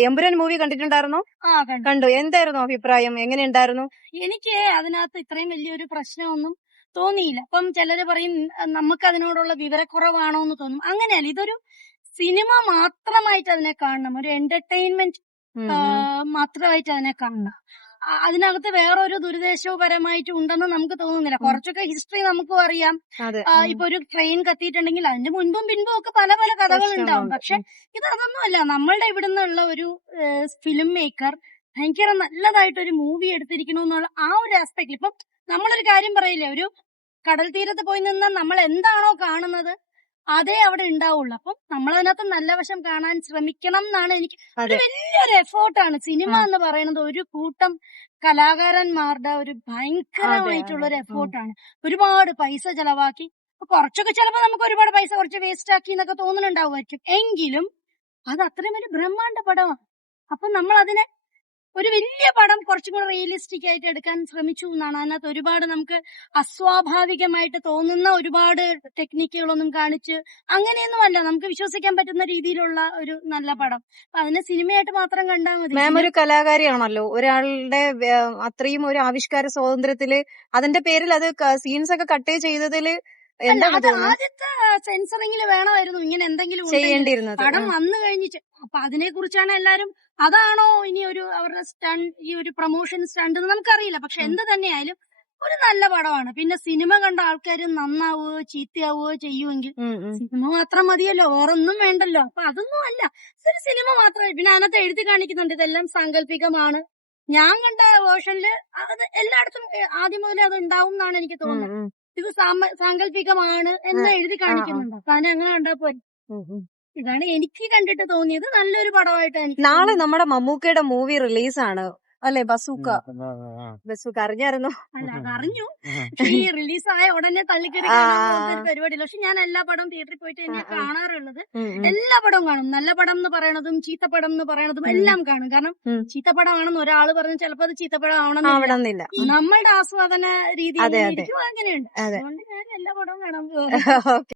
Empuraan movie കണ്ടിട്ടുണ്ടായിരുന്നോ? ആ കണ്ടു. കണ്ടു. എന്തായിരുന്നു അഭിപ്രായം? എങ്ങനെയുണ്ടായിരുന്നു? എനിക്ക് അതിനകത്ത് ഇത്രയും വലിയൊരു പ്രശ്നമൊന്നും തോന്നിയില്ല. അപ്പം ചിലര് പറയും നമുക്ക് അതിനോടുള്ള വിവരക്കുറവാണോ എന്ന് തോന്നും. അങ്ങനെയല്ല ഇതൊരു സിനിമ മാത്രമായിട്ട് അതിനെ കാണണം. ഒരു എന്റർടൈൻമെന്റ്. മാത്രമായിട്ട് അതിനെ കാണണം. അതിനകത്ത് വേറൊരു ദുരുദ്ദേശപരമായിട്ട് ഉണ്ടെന്ന് നമുക്ക് തോന്നുന്നില്ല. കുറച്ചൊക്കെ ഹിസ്റ്ററി നമുക്കും അറിയാം. ഇപ്പൊ ഒരു ട്രെയിൻ കത്തിയിട്ടുണ്ടെങ്കിൽ അതിന്റെ മുൻപും പിൻപും ഒക്കെ പല പല കഥകൾ ഉണ്ടാവും. പക്ഷെ ഇത് അതൊന്നുമല്ല നമ്മളുടെ ഇവിടുന്നുള്ള ഒരു ഫിലിം മേക്കർ ഭയങ്കര നല്ലതായിട്ടൊരു മൂവി എടുത്തിരിക്കണു എന്നുള്ള ആ ഒരു ആസ്പെക്ടിൽ ഇപ്പം നമ്മളൊരു കാര്യം പറയില്ലേ? ഒരു കടൽ തീരത്ത് പോയി നിന്ന് നമ്മൾ എന്താണോ കാണുന്നത് അതേ അവിടെ ഉണ്ടാവുള്ളൂ. അപ്പം നമ്മൾ അതിനകത്ത് നല്ല വശം കാണാൻ ശ്രമിക്കണം എന്നാണ് എനിക്ക് ഒരു വലിയൊരു എഫേർട്ടാണ്. സിനിമ എന്ന് പറയുന്നത് ഒരു കൂട്ടം കലാകാരന്മാരുടെ ഒരു ഭയങ്കരമായിട്ടുള്ള ഒരു. എഫേർട്ടാണ്. ഒരുപാട് പൈസ ചെലവാക്കി. കുറച്ചൊക്കെ ചിലപ്പോൾ നമുക്ക് ഒരുപാട് പൈസ കുറച്ച് വേസ്റ്റ് ആക്കി എന്നൊക്കെ തോന്നുന്നുണ്ടാവുമായിരിക്കും. എങ്കിലും അത് അത്രയും വലിയ ബ്രഹ്മാണ്ട പടമാണ് അപ്പൊ നമ്മൾ അതിനെ ഒരു വലിയ പടം കുറച്ചും കൂടെ റിയലിസ്റ്റിക് ആയിട്ട് എടുക്കാൻ ശ്രമിച്ചു എന്നാണ്. അതിനകത്ത് ഒരുപാട് നമുക്ക് അസ്വാഭാവികമായിട്ട് തോന്നുന്ന ഒരുപാട് ടെക്നിക്കുകളൊന്നും കാണിച്ച് അങ്ങനെയൊന്നുമല്ല നമുക്ക് വിശ്വസിക്കാൻ പറ്റുന്ന രീതിയിലുള്ള ഒരു നല്ല പടം. അപ്പൊ അതിനെ സിനിമയായിട്ട് മാത്രം കണ്ടാൽ മതി. മാം ഒരു കലാകാരിയാണല്ലോ. ഒരാളുടെ അത്രയും ഒരു ആവിഷ്കാര സ്വാതന്ത്ര്യത്തിൽ അതിന്റെ പേരിൽ അത് സീൻസ് ഒക്കെ കട്ട് ചെയ്തതിൽ ആദ്യത്തെ സെൻസറിങ്ങിൽ വേണമായിരുന്നു ഇങ്ങനെ എന്തെങ്കിലും ചെയ്യേണ്ടിയിരുന്നത്. പടം വന്നു കഴിഞ്ഞിട്ട് അപ്പൊ അതിനെ കുറിച്ചാണ് എല്ലാരും അതാണോ ഇനി ഒരു അവരുടെ സ്റ്റണ്ട് ഈ ഒരു പ്രൊമോഷൻ സ്റ്റണ്ട് നമുക്കറിയില്ല. പക്ഷെ. എന്ത് തന്നെയായാലും ഒരു നല്ല പടമാണ്. പിന്നെ സിനിമ കണ്ട ആൾക്കാർ നന്നാവുകയോ ചീത്തയാവുകയോ ചെയ്യുമെങ്കിൽ. സിനിമ മാത്രം മതിയല്ലോ വേറൊന്നും വേണ്ടല്ലോ. അപ്പൊ അതൊന്നും അല്ല. ഒരു സിനിമ മാത്രമേ പിന്നെ അതിനകത്ത് എഴുതി കാണിക്കുന്നുണ്ട് ഇതെല്ലാം സാങ്കല്പികമാണ്. ഞാൻ കണ്ട വേർഷനിൽ അത് എല്ലായിടത്തും ആദ്യം മുതലേ അത് ഉണ്ടാവും എന്നാണ് എനിക്ക് തോന്നുന്നത്. ഇത് സാങ്കല്പികമാണ് എന്ന് എഴുതി. കാണിക്കുന്നുണ്ട് അപ്പൊ അതിനെ അങ്ങനെ കണ്ടാ പോരെ. ഇതാണ് എനിക്ക് കണ്ടിട്ട് തോന്നിയത് നല്ലൊരു പടമായിട്ട് എനിക്ക് നാളെ നമ്മുടെ മമ്മൂക്കയുടെ മൂവി റിലീസാണ് അല്ലെ? ബസൂക്ക. ബസൂക്ക അറിഞ്ഞായിരുന്നോ? അല്ല അതറിഞ്ഞു പക്ഷെ ഈ റിലീസായ ഉടനെ തള്ളിക്കറി പരിപാടിയില്ല? പക്ഷെ ഞാൻ എല്ലാ പടവും തിയേറ്ററിൽ പോയിട്ട് എന്നെ കാണാറുള്ളത്. എല്ലാ പടവും കാണും. നല്ല പടം എന്ന് പറയണതും ചീത്തപ്പടം എന്ന് പറയണതും എല്ലാം കാണും. കാരണം ചീത്തപ്പടം ആണെന്ന് ഒരാൾ പറഞ്ഞു ചിലപ്പോ അത് ചീത്തപ്പടം ആവണമെന്നില്ല. നമ്മളുടെ ആസ്വാദന രീതി അങ്ങനെയുണ്ട്. അതുകൊണ്ട് ഞാൻ എല്ലാ പടവും കാണാൻ ഓക്കെ.